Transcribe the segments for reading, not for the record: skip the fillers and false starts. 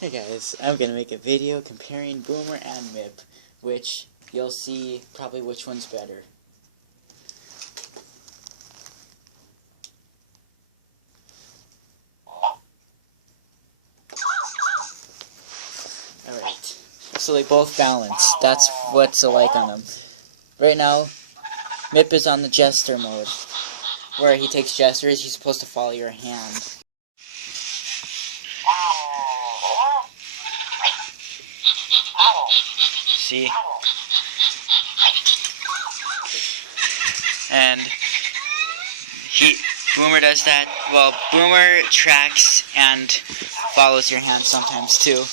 Hey guys, I'm gonna make a video comparing Boomer and Mip, which you'll see probably which one's better. Alright, so they both balance. That's what's alike on them. Right now, Mip is on the Jester mode, where he takes gestures. He's supposed to follow your hand. See? And Boomer does that. Well, Boomer tracks and follows your hand sometimes too.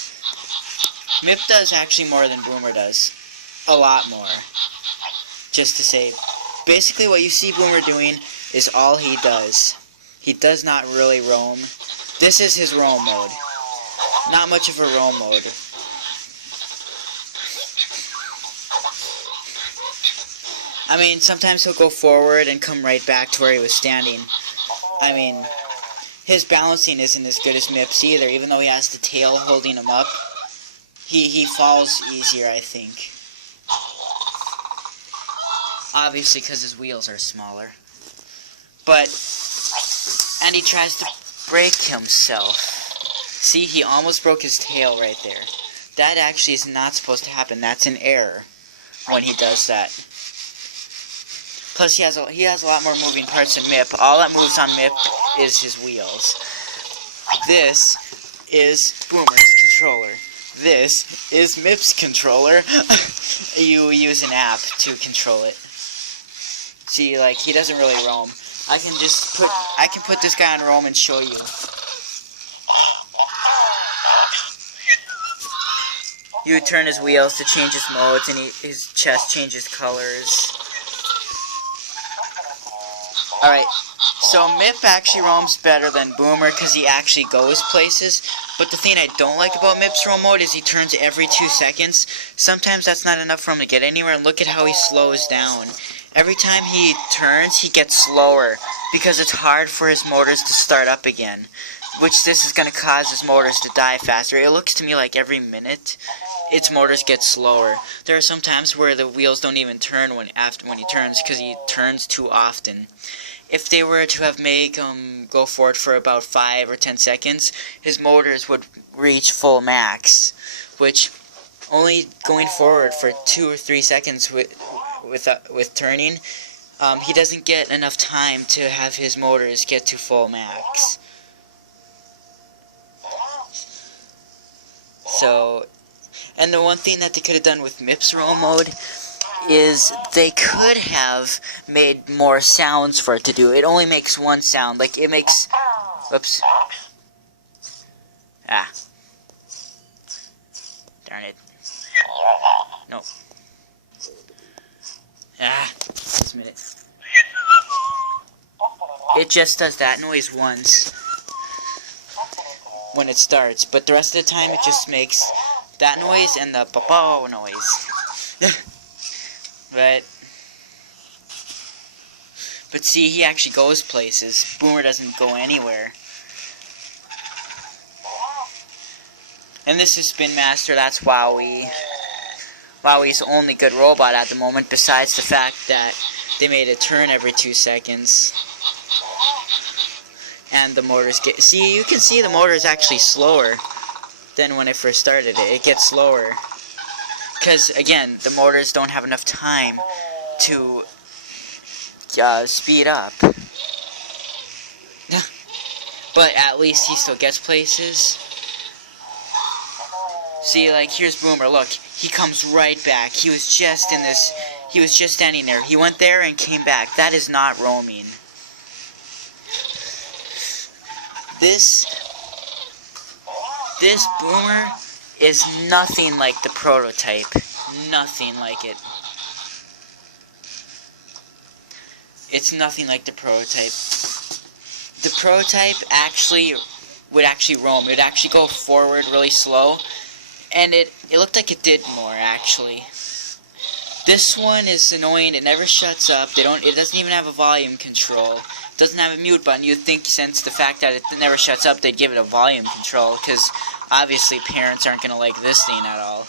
Mip does actually more than Boomer does. A lot more. Just to say, basically what you see Boomer doing is all he does. He does not really roam. This is his roam mode. Not much of a roam mode. I mean, sometimes he'll go forward and come right back to where he was standing. I mean, his balancing isn't as good as Mip's either, even though he has the tail holding him up. He falls easier, I think. Obviously, because his wheels are smaller. And he tries to break himself. See, he almost broke his tail right there. That actually is not supposed to happen. That's an error when he does that. Plus, he has a lot more moving parts than Mip. All that moves on Mip is his wheels. This is Boomer's controller. This is Mip's controller. You use an app to control it. See, like, he doesn't really roam. I can put this guy on roam and show you. You turn his wheels to change his modes, and his chest changes colors. Alright, so Mip actually roams better than Boomer because he actually goes places. But the thing I don't like about Mip's roam mode is he turns every 2 seconds. Sometimes that's not enough for him to get anywhere, and look at how he slows down. Every time he turns, he gets slower because it's hard for his motors to start up again. Which this is going to cause his motors to die faster. It looks to me like every minute its motors get slower. There are some times where the wheels don't even turn when he turns because he turns too often. If they were to have made him go forward for about 5 or 10 seconds, his motors would reach full max, which only going forward for 2 or 3 seconds with turning, he doesn't get enough time to have his motors get to full max. So, and the one thing that they could have done with Mip's roam mode is they could have made more sounds for it to do. It only makes one sound. Like, it makes... Whoops. Ah. Darn it. No. Ah. Just a minute. It just does that noise once when it starts, but the rest of the time it just makes that noise and the ba-bow noise. But see, he actually goes places. Boomer doesn't go anywhere. And this is Spin Master, that's wowwee. wowwee's the only good robot at the moment, besides the fact that they made a turn every 2 seconds. And the motors get... See, you can see the motor is actually slower than when it first started it. It gets slower. Because, again, the motors don't have enough time to speed up. But at least he still gets places. See, like, here's Boomer. Look, he comes right back. He was just in this... He was just standing there. He went there and came back. That is not roaming. This Boomer is nothing like the prototype. Nothing like it. It's nothing like the prototype. The prototype would actually roam. It would actually go forward really slow. And it looked like it did more, actually. This one is annoying. It never shuts up. It doesn't even have a volume control. It doesn't have a mute button. You'd think since the fact that it never shuts up, they'd give it a volume control, because obviously parents aren't gonna like this thing at all.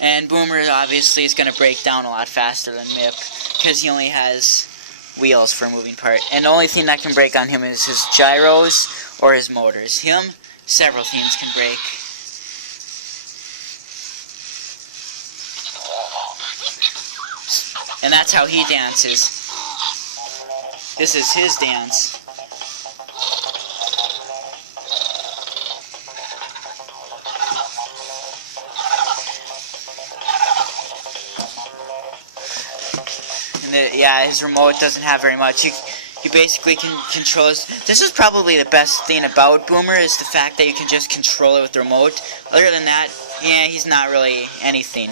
And Boomer obviously is gonna break down a lot faster than Mip, because he only has wheels for a moving part. And the only thing that can break on him is his gyros or his motors. Him, several things can break. And that's how he dances. This is his dance. And yeah, his remote doesn't have very much. You basically can control his... This is probably the best thing about Boomer, is the fact that you can just control it with the remote. Other than that, yeah, he's not really anything.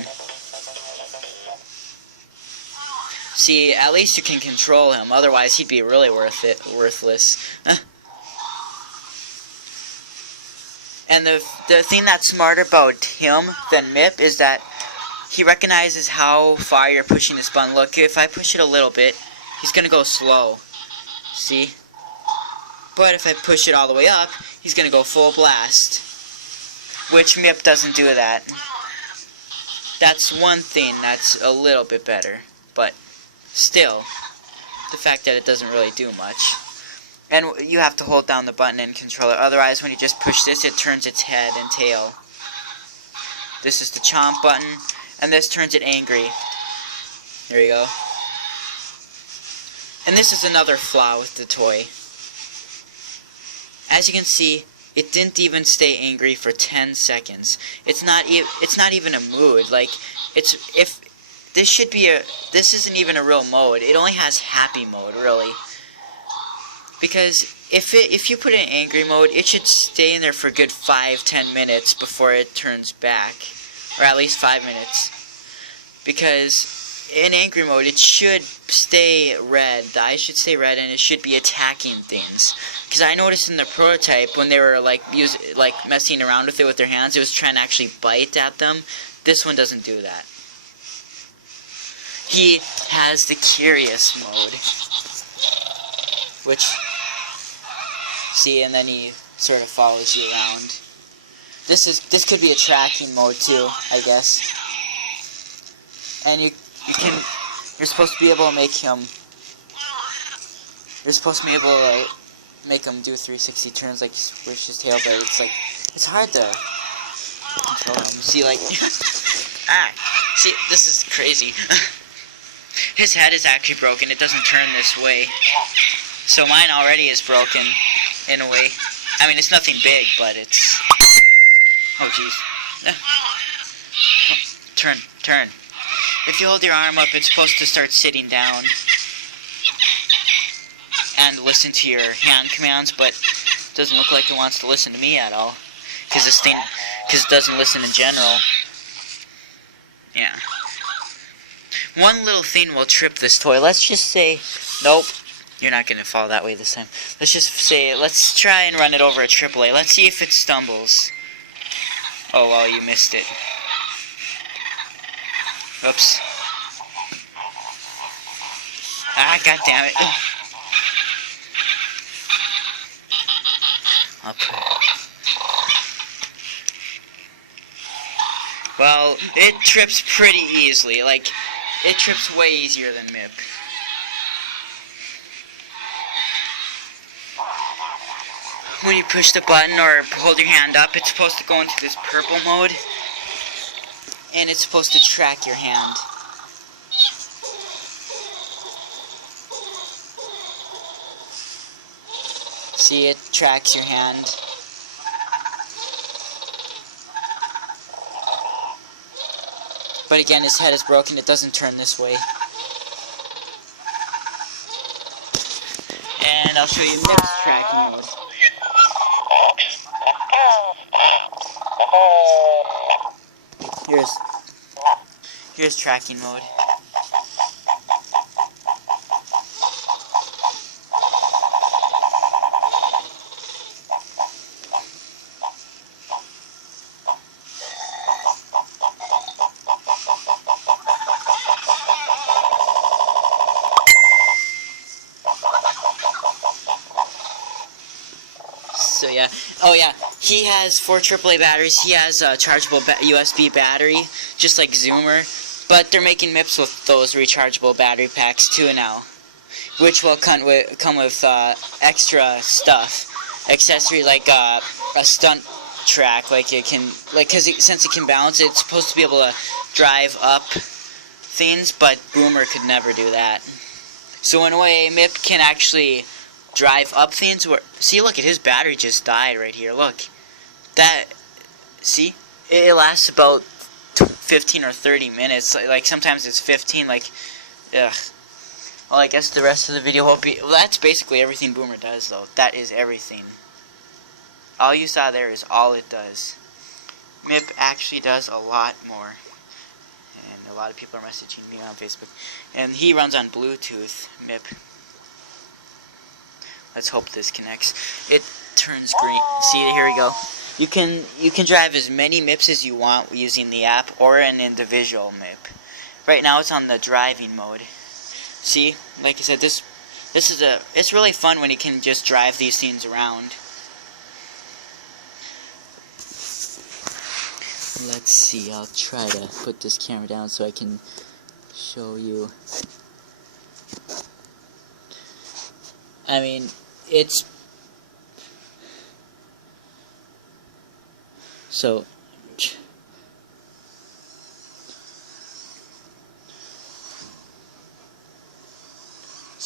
See, at least you can control him. Otherwise, he'd be really worthless. And the thing that's smarter about him than Mip is that he recognizes how far you're pushing this button. Look, if I push it a little bit, he's gonna go slow. See? But if I push it all the way up, he's gonna go full blast. Which Mip doesn't do that. That's one thing that's a little bit better. But still, the fact that it doesn't really do much. And you have to hold down the button and control it. Otherwise, when you just push this, it turns its head and tail. This is the chomp button, and this turns it angry. There you go. And this is another flaw with the toy. As you can see, it didn't even stay angry for 10 seconds. It's not even a mood. Like, this isn't even a real mode. It only has happy mode, really. Because if you put it in angry mode, it should stay in there for a good 5-10 minutes before it turns back. Or at least 5 minutes. Because in angry mode, it should stay red. The eyes should stay red, and it should be attacking things. Because I noticed in the prototype, when they were messing around with it with their hands, it was trying to actually bite at them. This one doesn't do that. He has the curious mode, which, see, and then he sort of follows you around. This could be a tracking mode too, I guess. And you're supposed to be able to make him. You're supposed to be able to make him do 360 turns, like switch his tail, but it's hard to control him. See, see, this is crazy. His head is actually broken. It doesn't turn this way. So mine already is broken, in a way. I mean, it's nothing big, but it's... Oh, jeez. Turn. If you hold your arm up, it's supposed to start sitting down and listen to your hand commands, but it doesn't look like it wants to listen to me at all. Because it doesn't listen in general. Yeah. One little thing will trip this toy. Let's just say, nope, you're not going to fall that way this time. Let's just say, let's try and run it over a AAA. Let's see if it stumbles. Oh, well, you missed it. Oops. Ah, goddammit. Up. Well, it trips pretty easily. It trips way easier than Mip. When you push the button or hold your hand up, it's supposed to go into this purple mode. And it's supposed to track your hand. See, it tracks your hand. But again, his head is broken, it doesn't turn this way. And I'll show you Mip's tracking mode. Here's tracking mode. So yeah. Oh yeah. He has 4 AAA batteries. He has a chargeable USB battery, just like Zoomer. But they're making MIPS with those rechargeable battery packs too now, which will come with extra stuff, accessory like a stunt track, like it can, like, since it can bounce, it's supposed to be able to drive up things, but Boomer could never do that. So in a way, MIP can actually drive up things. See, look at his battery just died right here. Look, that. See, it lasts about 15 or 30 minutes. Like sometimes it's 15. Like, ugh. Well, I guess the rest of the video will be. Well, that's basically everything Boomer does, though. That is everything. All you saw there is all it does. MIP actually does a lot more. And a lot of people are messaging me on Facebook. And he runs on Bluetooth, MIP. Let's hope this connects. It turns green. See, here we go. You can drive as many MIPs as you want using the app or an individual MIP. Right now it's on the driving mode. See, like I said, it's really fun when you can just drive these things around. Let's see, I'll try to put this camera down so I can show you. I mean, it's so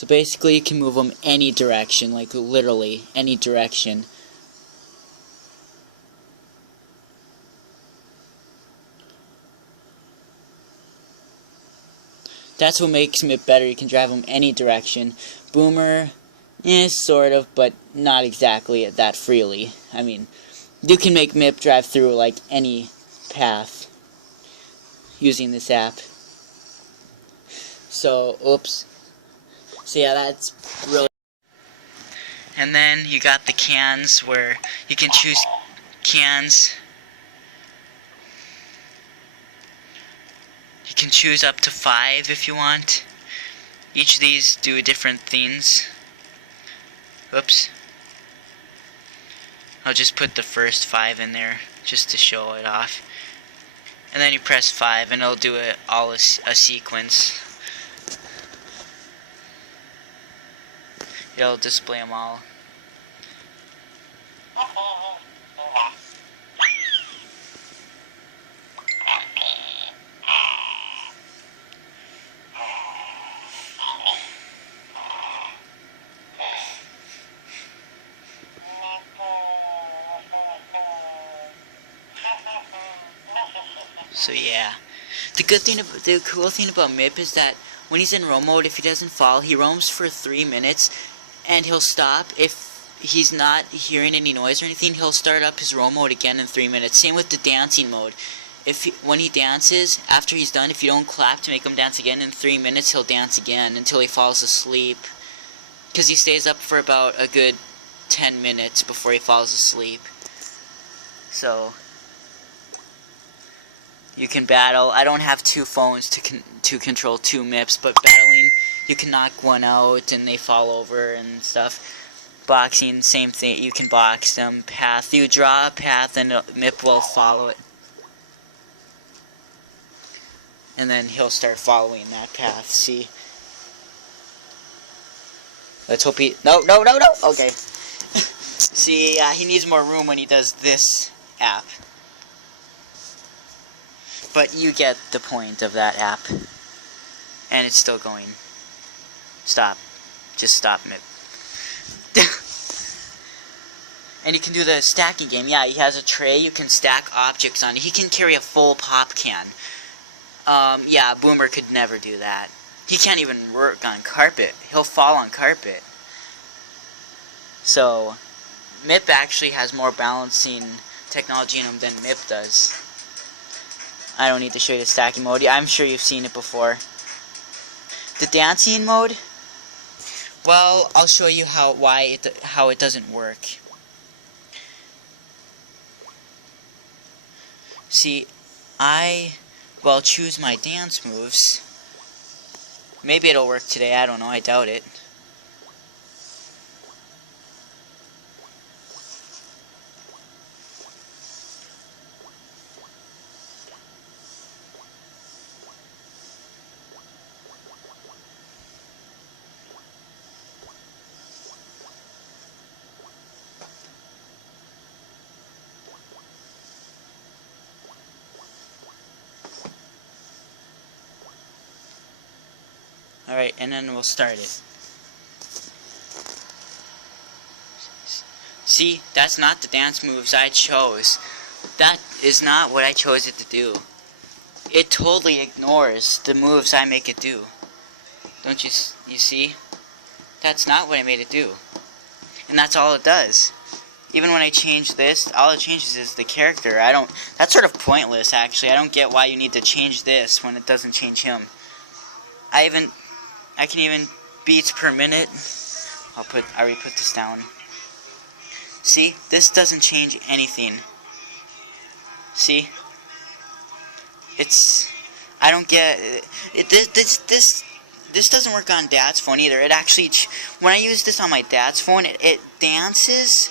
basically you can move them any direction, like literally any direction. That's what makes MIP better. You can drive them any direction. Boomer, sort of, but not exactly that freely. I mean, you can make MIP drive through like any path using this app. So, oops. So yeah, that's really. And then you got the cans where you can choose cans. You can choose up to 5 if you want. Each of these do different things. Oops. I'll just put the first 5 in there just to show it off. And then you press 5 and it'll do it all a sequence. It'll display them all. So yeah, the cool thing about MIP is that when he's in roam mode, if he doesn't fall, he roams for 3 minutes, and he'll stop. If he's not hearing any noise or anything, he'll start up his roam mode again in 3 minutes. Same with the dancing mode. When he dances, after he's done, if you don't clap to make him dance again in 3 minutes, he'll dance again until he falls asleep. Because he stays up for about a good 10 minutes before he falls asleep. So you can battle. I don't have 2 phones to control 2 MIPs, but battling, you can knock one out and they fall over and stuff. Boxing, same thing. You can box them. Path, you draw a path and MIP will follow it. And then he'll start following that path. See? Let's hope he. No. Okay. See, he needs more room when he does this app. But you get the point of that app. And it's still going. Stop. Just stop it. And you can do the stacking game. Yeah, he has a tray. You can stack objects on it. He can carry a full pop can. Yeah, Boomer could never do that. He can't even work on carpet. He'll fall on carpet. So, MIP actually has more balancing technology in him than MIP does. I don't need to show you the stacking mode. Yeah, I'm sure you've seen it before. The dancing mode, well, I'll show you how it doesn't work. See, I'll choose my dance moves. Maybe it'll work today, I don't know, I doubt it. Alright, and then we'll start it. See, that's not the dance moves I chose. That is not what I chose it to do. It totally ignores the moves I make it do. Don't you see? That's not what I made it do. And that's all it does. Even when I change this, all it changes is the character. That's sort of pointless, actually. I don't get why you need to change this when it doesn't change him. I can even beats per minute. I already put this down. See, this doesn't change anything. See? I don't get it. This doesn't work on Dad's phone either. It actually, when I use this on my dad's phone, it dances,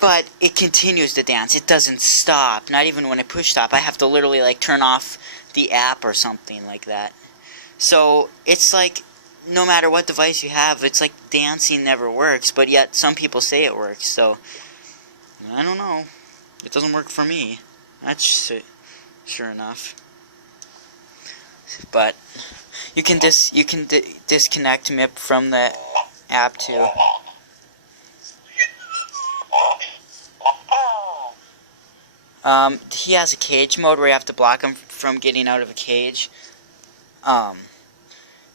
but it continues to dance. It doesn't stop. Not even when I push stop. I have to literally like turn off the app or something like that. So it's like, no matter what device you have, it's like dancing never works, but yet some people say it works. So I don't know. It doesn't work for me. That's sure enough. But you can disconnect MIP from the app too. He has a cage mode where you have to block him from getting out of a cage.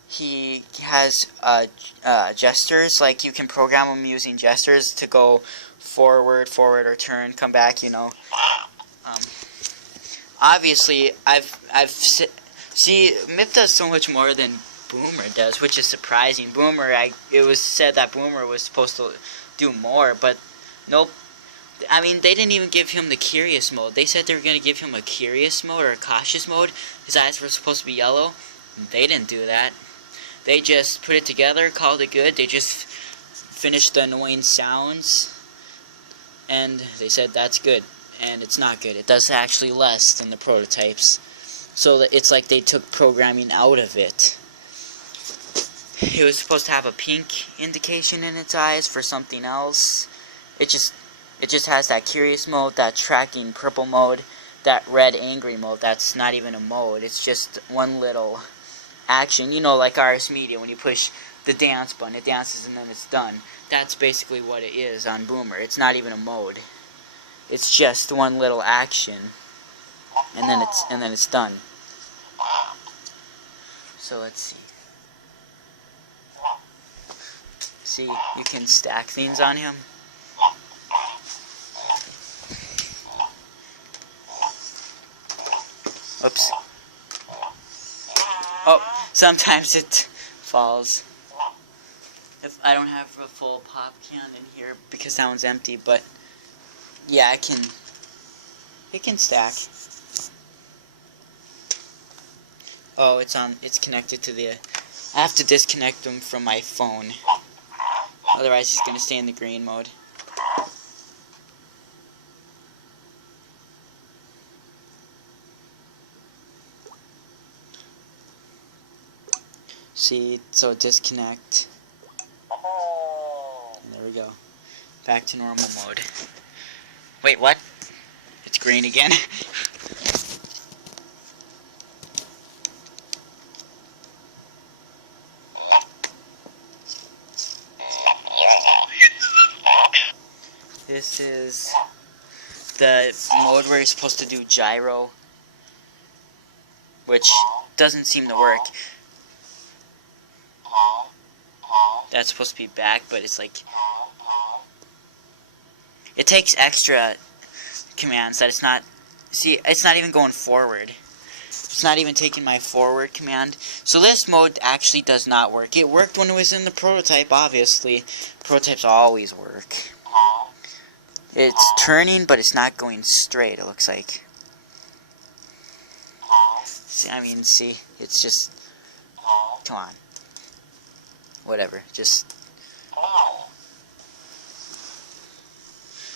He has gestures, like you can program him using gestures to go forward, or turn, come back, you know. Obviously, see, Mip does so much more than Boomer does, which is surprising. It was said that Boomer was supposed to do more, but nope. I mean, they didn't even give him the curious mode. They said they were going to give him a curious mode or a cautious mode. His eyes were supposed to be yellow. They didn't do that. They just put it together, called it good. They just finished the annoying sounds, and they said that's good. And it's not good. It does actually less than the prototypes. So it's like they took programming out of it. It was supposed to have a pink indication in its eyes for something else. It just has that curious mode, that tracking purple mode, that red angry mode. That's not even a mode. It's just one little action. You know, like RS Media, when you push the dance button, it dances and then it's done. That's basically what it is on Boomer. It's not even a mode. It's just one little action, and then it's done. So let's see. See, you can stack things on him. Oops. Oh, sometimes it falls. If I don't have a full pop can in here because that one's empty, but yeah, it can stack. Oh, it's connected to the, I have to disconnect them from my phone. Otherwise he's gonna stay in the green mode. See, so disconnect. And there we go. Back to normal mode. Wait, what? It's green again? This is the mode where you're supposed to do gyro, which doesn't seem to work. That's supposed to be back, but it's like, it takes extra commands that it's not, see, it's not even going forward. It's not even taking my forward command. So this mode actually does not work. It worked when it was in the prototype, obviously. Prototypes always work. It's turning, but it's not going straight, it looks like. See, I mean, see, it's just, come on. Whatever, just,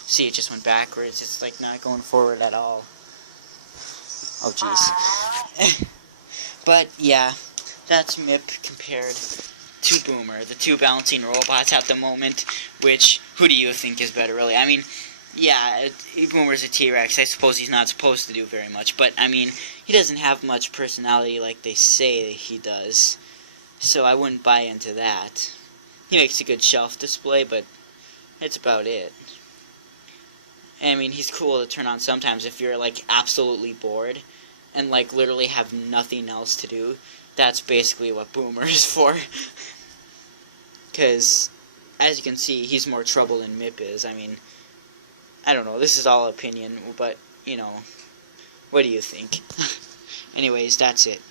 see, it just went backwards. It's like not going forward at all. Oh, jeez. But, yeah, that's MIP compared to Boomer, the two bouncing robots at the moment, which, who do you think is better, really? I mean, yeah, Boomer's a T-Rex. I suppose he's not supposed to do very much, but, I mean, he doesn't have much personality like they say he does. So I wouldn't buy into that. He makes a good shelf display, but that's about it. I mean, he's cool to turn on sometimes if you're, like, absolutely bored and, like, literally have nothing else to do. That's basically what Boomer is for. Because, as you can see, he's more trouble than Mip is. I mean, I don't know. This is all opinion, but, you know, what do you think? Anyways, that's it.